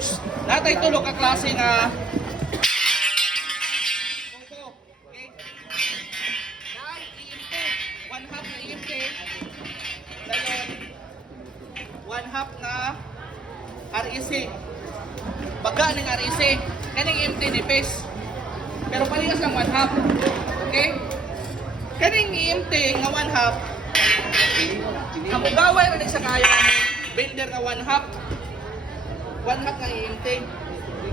Natay tulo ka klase nga combo. Okay? Dahil EMT, 1/2 na EMT. Dayon 1/2 na REC. Baga ng REC. Kaning EMT nipis. Pero parehas lang 1/2. Okay? Kaning EMT nga 1/2 hamugaway na sa kaya ni bender nga 1/2. 1/2 nga EMT.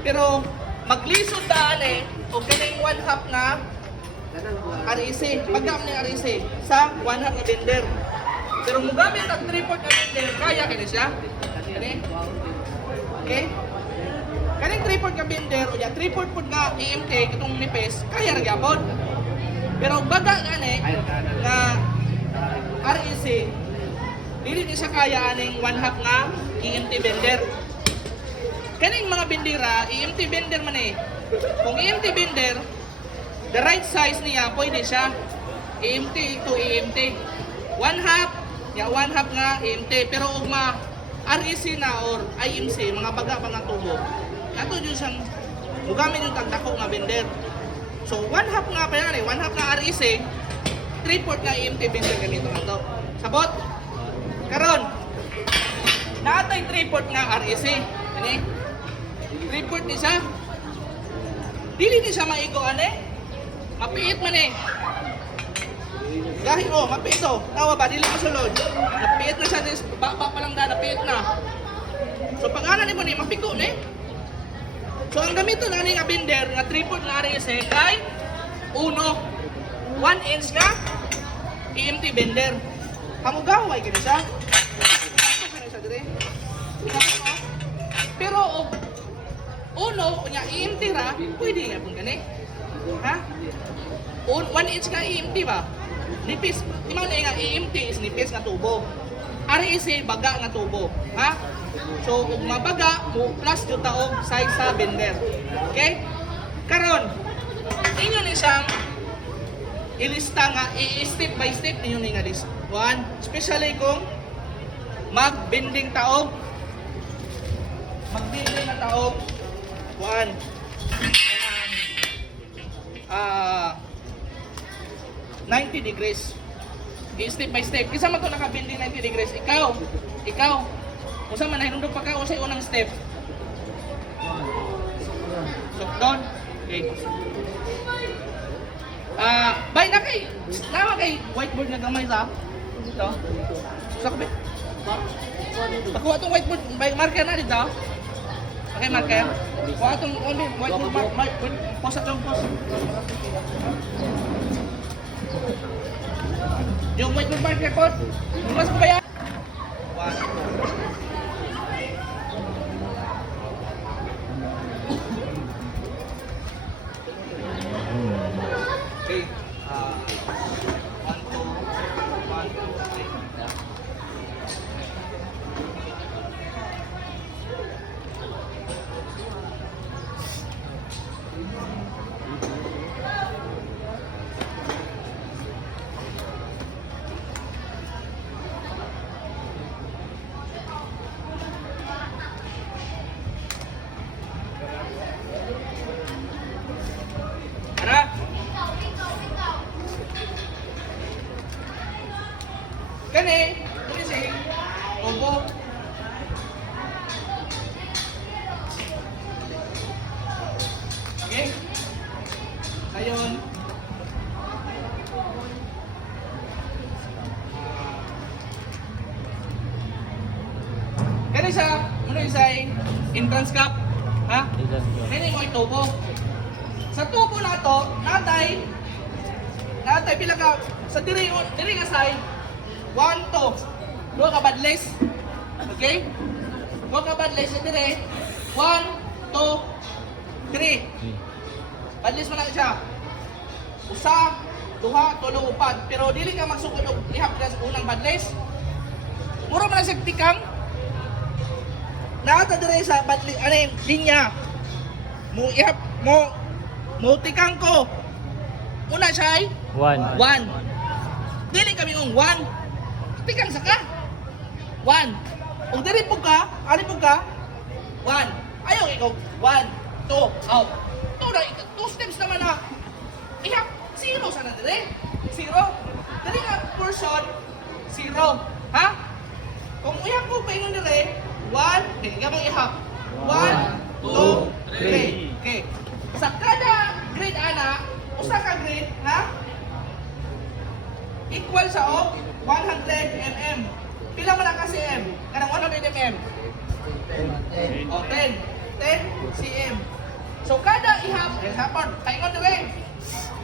Pero maglisod daan o kaning 1/2 na REC. Pagkam ni REC sa 1/2 nga bender. Pero mugamit ang 3/4 nga bender, kaya kini siya. Kani? Okay? Kaning 3/4 nga bender o ya 3/4 pud nga EMT katong nipis, kaya ra gyapon. Pero baga gani nga REC dili ni siya kaya aning 1/2 nga EMT bender. Kaning mga bendera, EMT bender man Kung EMT bender, the right size niya pwede siya. EMT to EMT. 1/2, ya 1/2 nga EMT. Pero ugma REC na or IMC, mga baga pa nga tubo. Ato dyan siyang mugamit yung tagdako nga bender. So 1/2 nga pa yan 1/2 nga REC, 3/4 nga EMT bender ganito nga to. Sabot? Karon, naatay 3/4 nga REC. Ano 3/4 ni siya. Dili ni siya maigo mapiit man Dahil mapiit Tawa ba? Dili masulod. Napiit na siya. Baba pa lang napiit na. So pag-ana ni mo mapiko So ang gamito na nga bender nga 3/4 nga REC kay 1 inch nga EMT bender. Hamugaway kini siya. Pero uno unya EMT ra, pwede nga pun gani. Ha? 1 inch nga EMT ba? Nipis. Di man nga EMT is nipis nga tubo. REC baga nga tubo. Ha? So ug mabaga mo plus jud taog size sa bender. Okay? Karon inyo ni siyang ilista nga i-step by step ninyo ni nga list. One, especially kung mag-bending taog. Mag-bending na taog. 1 90 degrees. I-step by step. Kisa man to naka-bending 90 degrees. Ikaw. Kung saan man nahinundog pa ka o sa unang step. So, down. Okay. Bay na kay. Nama kay whiteboard na gamay sa. Ito. Sa kape. Pakuha itong whiteboard. Bay marker na dito. Okay, marker. Kuha itong whiteboard. Pause at lang. Pause. Yung whiteboard marker po. Mas ko ba yan? 1, 2. Okay. 1, 2, Kani, kasi obo. Okay? Ayun. Kani siya, ano isay entrance cap, ha? Kani mo itubo. Sa tubo na to, natay pila ka sa diri nga side. 1, 2. Dua ka badles. Okay? Dua ka badles sa dire. 1, 2, 3. Badles mo na siya. Usa, duha, tulo, upat. Pero dili ka magsukod og ihap ka sa unang badles. Muro man sa tikang. Naata dire sa badles, linya. Mo ihap mo tikang ko. Una siya ay 1. Dili kami ng 1. Tikang saka. 1. Kung diri po ka, 1. Ayaw ikaw, 1, 2, out. 2 steps naman na. Ihap, 0 sana dire. 0. Dali nga, person, 0. Ha? Kung ihap mo pa yun dire, 1, bigyan mo ihap. 1, 2, 3. Okay. Sa kada grade ana, usa ka grade, ha? Equal sa 100 mm. Pila man ang kasi m? Kanang 100 mm. O, 10 cm. So, kada ihapon, kaingon dire.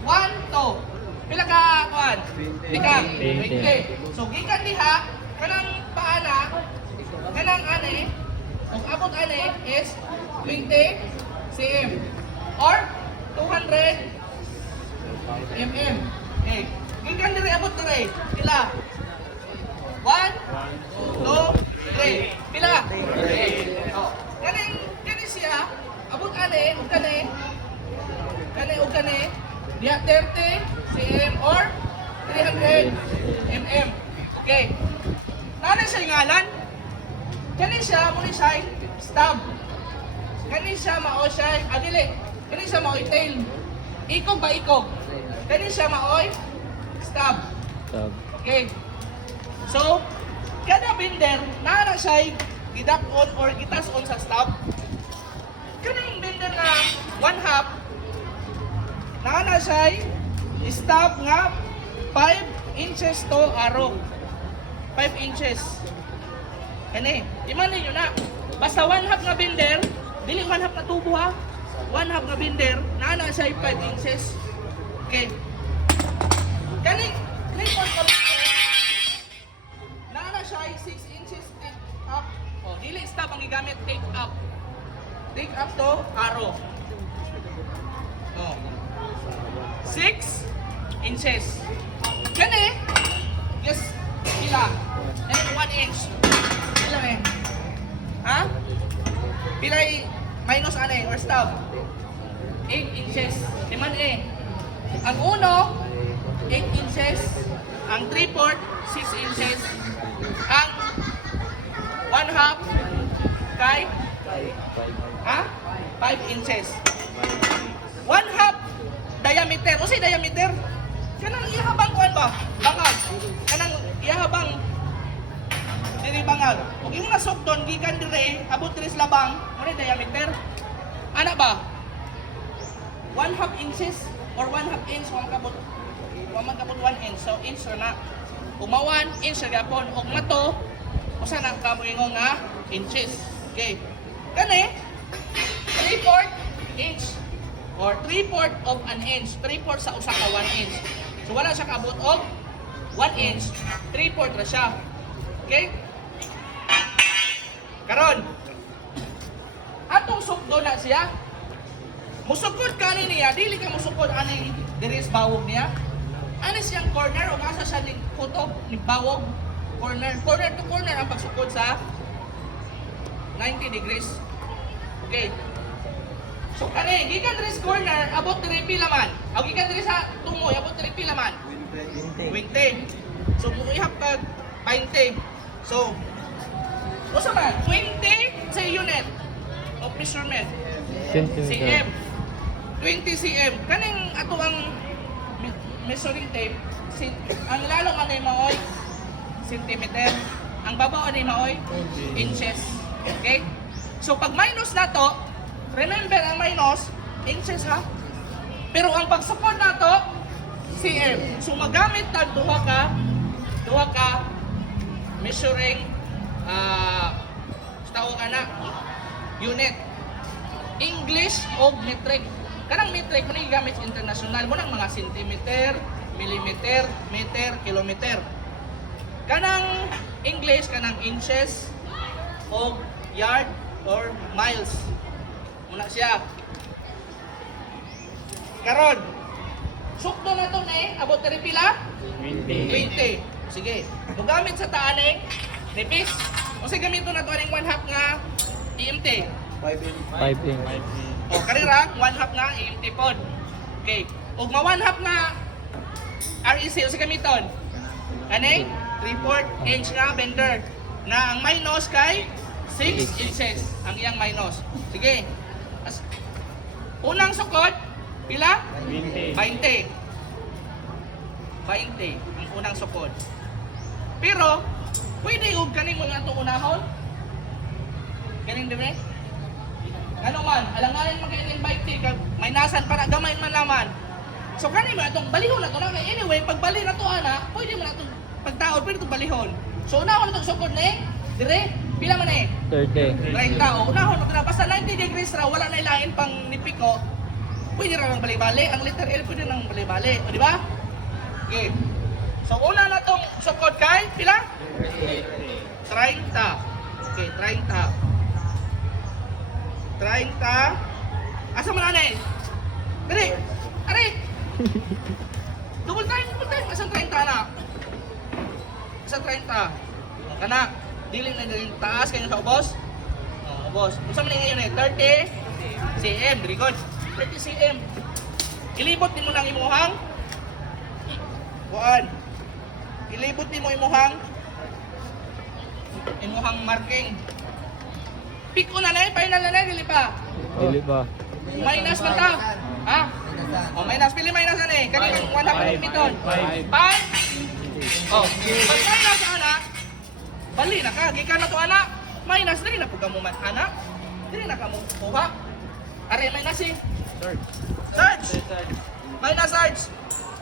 1, 2. Pila ka, 1? Pila 20. So, gikan diha, kanang paana, kanang ane, kung abot ane is 20 cm. Or, 200 mm. Okay. Gikan dire, abot dire. Pila? 1, 2, 3. Pila? 3. Oh. Kani siya, abot ane, ug kani, ug kani, diya 30 cm or 300 mm. Okay. Nana siya ngalan? Kani siya, muna siya, stub. Kani siya mao siya, dili. Kani siya mao tail. Ikog ba ikog? Kani siya maoy stub. Okay. So, kada binder, nana siya gidakon or gitas-on sa stub. Kaning binder na 1/2, nana siya stub nga 5 inches to arrow. 5 inches. Kani, iman ninyo na. Basta 1/2 nga binder, dili 1/2 na tubo ha. 1/2 nga binder, nana siya 5 inches. Okay. Kani, clip-on collector, nana siya 6 inches take up. O, dili stop ang gigamit, take up. Take up to arrow. O. 6 inches. Kani, yes, pila. And 1 inch. Pila eh. Ha? Pila minus ane or stop? 8 inches. Liman eh. Ang uno, 8 inches. Ang 3/4, 6 inches. Ang 1/2, kay? Ha? 5 inches. 1/2 diameter. O si diameter? Kanang iyahabang kuan ba? Bangag. Kanang iyahabang diri bangag. Ug yung nasukdon gikan dire abot dire sa labang, ano diameter? Ana ba? 1/2 inches or 1/2 inch wa makabot 1 inch. So inch na. Umawan inch sa gapon ug mato usa na ka moingon nga inches. Okay. Kani 3/4 inch or 3/4 of an inch. 3/4 sa usa ka 1 inch. So wala siya kaabot og 1 inch. 3/4 ra siya. Okay? Karon, atong sukdo na siya. Musukod ka niya, dili ka musukod ani diri sa bawog niya. Ani siyang corner o asa siya ni kutob ni bawog corner to corner ang pagsukod sa 90 degrees. Okay. So ani gikan diri sa corner abot diri pila man. O gikan diri sa tungoy abot diri pila man. 20. So muihap kag 20. So usa man 20 sa unit of measurement. cm. 20 cm. Kaning ato ang measuring tape, ang lalong anay maoy centimeter. Ang babaw anay maoy inches. Okay? So pag minus na to, remember ang minus inches ha. Pero ang pagsukod na to cm. So magamit tag duha ka measuring tawag ana unit. English o metric. Kanang metric mo gamit international mo ng mga centimeter, millimeter, meter, kilometer. Kanang English kanang inches o yard or miles. Muna siya. Karon, sukdo na to ni abot diri pila? 20. Sige. Mugamit sa taaning nipis. O sige gamito na to aning 1/2 nga EMT. 5 inch. O karira 1/2 nga EMT pod. Okay. Ug ma 1/2 nga REC o sige gamiton. Kani 3/4 inch nga bender na ang minus kay 6 inches ang iyang minus. Sige. Unang sukod, pila? 20. 20. 20 ang unang sukod. Pero, pwede yung ganing mga itong unahon? Ganing din eh? Ano man, alanganin mag-invite kag may nasan para gamay man naman. So ganing mo itong balihon na ito na. Anyway, pag bali na ito ana, pwede mo na itong pagtaon, pwede itong balihon. So unahon na itong sukod na eh. Dire, pila man eh? 30. 30 tao. Unahon na ito na. Basta 90 degrees raw, wala na ilain pang nipiko. Pwede raw ng bali-bali. Ang letter L pwede ng bali-bali. O di ba? Okay. So una na itong sukod kay, pila? 30. Okay, 30. 30. Asa man anay? Dali. Ari. Double time. Asa 30 na? Asa 30? O kana. Dili na din taas kayo sa ubos. O, ubos. Unsa man ngayon eh? 30 cm. Very good. 30 cm. Ilibot din mo nang imuhang kuan. Ilibot din mo imuhang marking. Pick ko na na, final na na, dili pa. Dili ba? Minus man ta. Ha? O, minus. Pili minus na eh. Kanina, 1 miton. 5. O, pag minus anak, bali na ka. Gikan na to anak. Minus, dili na po ka mo man anak. Dili na ka mo kuha. Are, minus eh. Search. Minus, search.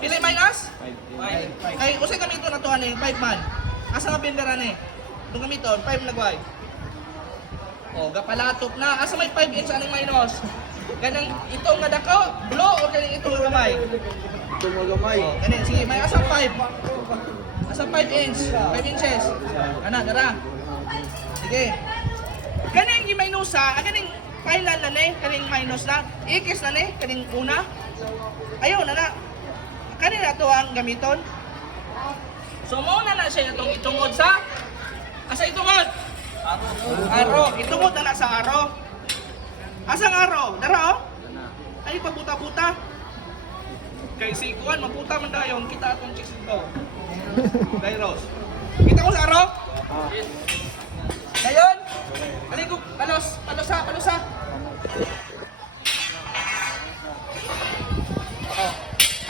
Pili minus? 5. Kay, usay kami ito na to ano yung 5 man. Asa nga bindera ni? Itong kami ito, 5 nagway. O, gapalatok na. Asa may 5 inch anong minus? Ganang itong nga dako, blue o ganang itong gamay? Itong magamay. O, ganun. Sige, may asa 5. Asa 5 inch? 5 inches. Ana, dara. Sige. Ganang yung minusa, ganang final na ni, kaning minus na. Ikis na ni, kaning una. Ayaw na na. Kanina to ang gamiton. So, mauna na siya itong itungod sa? Asa itungod? Aro. Itungod na sa aro. Asang aro? Dara o? Ay, pabuta-buta. Kay si Kuan, mabuta man dayon. Kita atong chicks dito. Dairos. Kita ko sa aro? Dayon? Alikog, palos ha. Oh.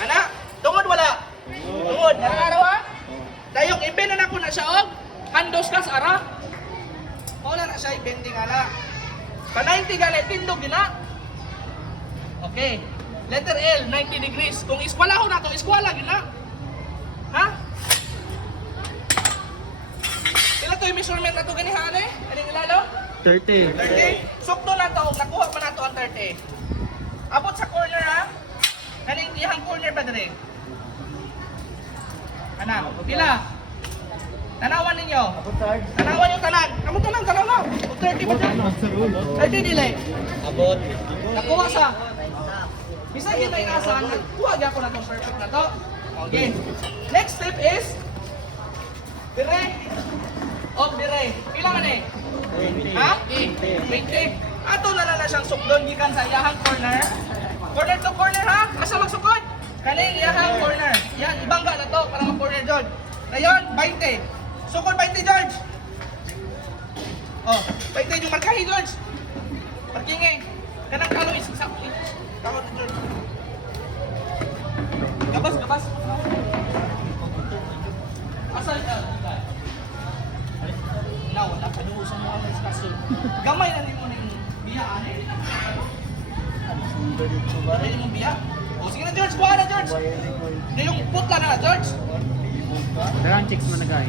Anak, tungod wala? Tungod, araw ha? Dayong, iben na ko na siya og. Handos ka sa ara. Wala na siya i-bending ala. Pa 90 ganit, tindog gina. Okay. Letter L, 90 degrees. Kung iskwala ho na ito, iskwala gina. Ha? Ila to yung measurement na ito ganihan eh? Anong ilalo? 30. 30. Sukto na ito, nakuha pa na ito ang 30. Abot sa corner ha? Kaning ihang corner ba dali? Anak, pila? Tanawan ninyo. Tanawan yung tanan. Kamu tanan, tanaw na. 30 ba dyan? 30 delay. Abot. Nakuha sa. Bisa kita yung asan, kuha niya ko na itong perfect na to. Okay. Next step is dire. Of dire. Pila man eh? 20. Ha? 20. Ato na lang na siyang sukdon gikan sa iyahang corner. Corner to corner ha? Asa magsukod? Kaning iyahang corner. Yan, ibangga na to para mag-corner George. Ngayon, 20. Sukod 20 George. Oh, 20 yung markahi George. Parking eh. Kanang kalo is sa tawag na George. Gabas. Asa ito? Wala pa doon sa mga kaso. Gamay na din mo ng biyaan eh. Pwede mong biya? O sige na George, buha na George. Hindi yung putla na George. Darang chicks man na guy.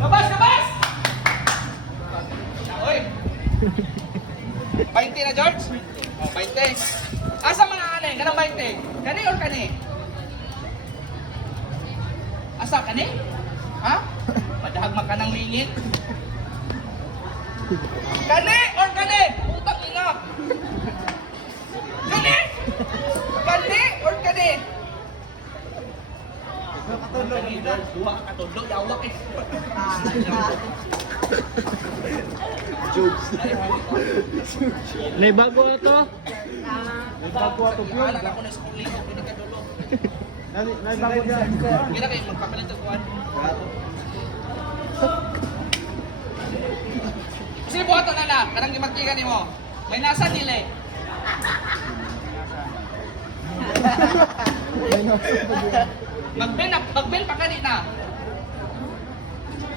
Gabas! Oy! 20 na George? O, 20. Asa mga anay? Ganang 20? Kani or kani? Asa kani? Ha? Madahag makanang lingit? Kani or kani? Utang ina! Kani? Kani or kani? Duha ka katulog, yawak eh. May bago na to? Anak ako na sa kuling, hindi ka dulo. Naibago dyan. Hindi na kayo magpapalit ang kuwan. Kasi buhato na na, kanang gimartigan mo. May nasa nila eh. Magben pa ka di na.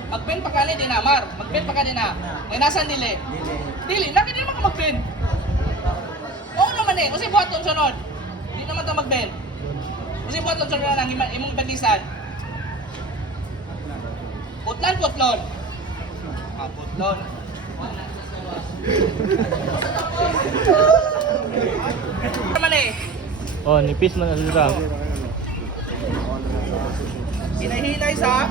Magben pa ka di na, Mar. Magben pa ka di na. May nasa nila. Dili, lagi din naman ka magben. Oo naman eh, kasi buhat tong sunod. Hindi naman ito magben. Kasi buhat tong sunod na imong batisan. Putlon. Putlon. Naman eh. Oh, nipis man na sila. Hinahinay sa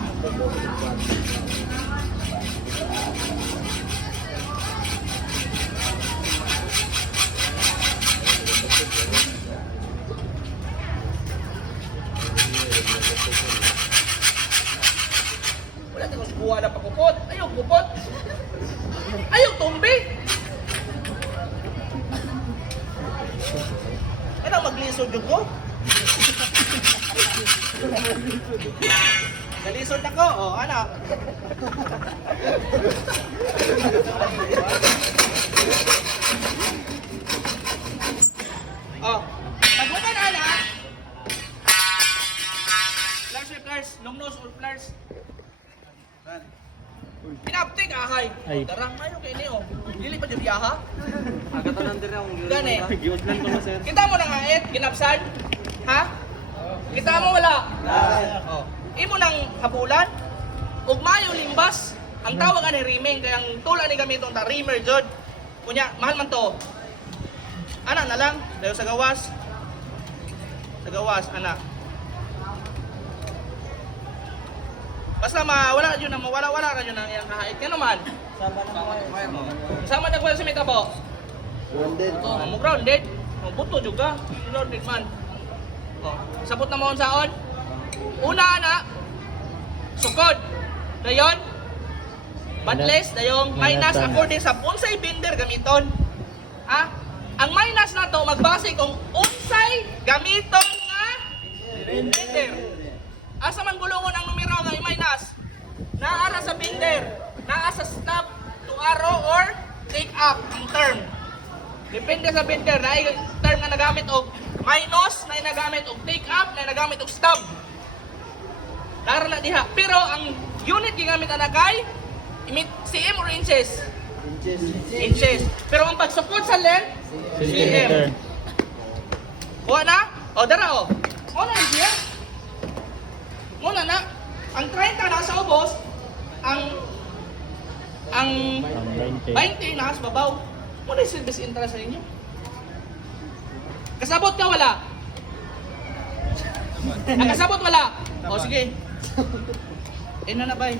wala tayong buwa na pakupot. Ayaw kupot. Ayaw tumbi. Ano maglisod yung ko? Nalisod ako, oh, anak. Oh, pagbutan anak. Flars, long nose or flars. Pinaptik ahay. Ay. Darang mayo kay ni oh. Dili pa jud yaha. Agatan din ako. Gani. Giudlan ko na sir. Kita mo nang ait, ginapsan? Ha? Kita mo wala? Oh. Imo nang habulan. Ug mayo limbas. Ang tawag ani riming kay ang tula ni gamitong ta rimer jud. Kunya, mahal man to. Ana na lang, dayo sa gawas. Sa gawas ana. Basta mawala yun na mawala ra yun ang iyang kahait. Kano man? Sama na ko sa mitabo. Grounded. Oh, mo grounded. Oh, buto juga. Grounded man. Oh, sabot na mo saon. Una ana. Sukod. Dayon. Badless dayong minus according sa unsay binder gamiton. Ha? Ang minus na to magbase kung unsay gamiton nga binder. Asa man gulungon ang numero nga i-minus? Naara sa binder, naa sa stop to arrow or take up ang term. Depende sa binder na term nga nagamit og minus na nagamit og take up na nagamit og stop. Naara na diha. Pero ang unit gigamit ana kay cm or inches? Inches. Pero ang pagsukod sa length cm. Kuha na? O dara o. Ano na siya? Muna na, ang 30 nasa ubos, ang 20 nasa babaw. Muna yung service interest sa inyo. Kasabot ka wala? Ang kasabot wala? O sige. Ina na ba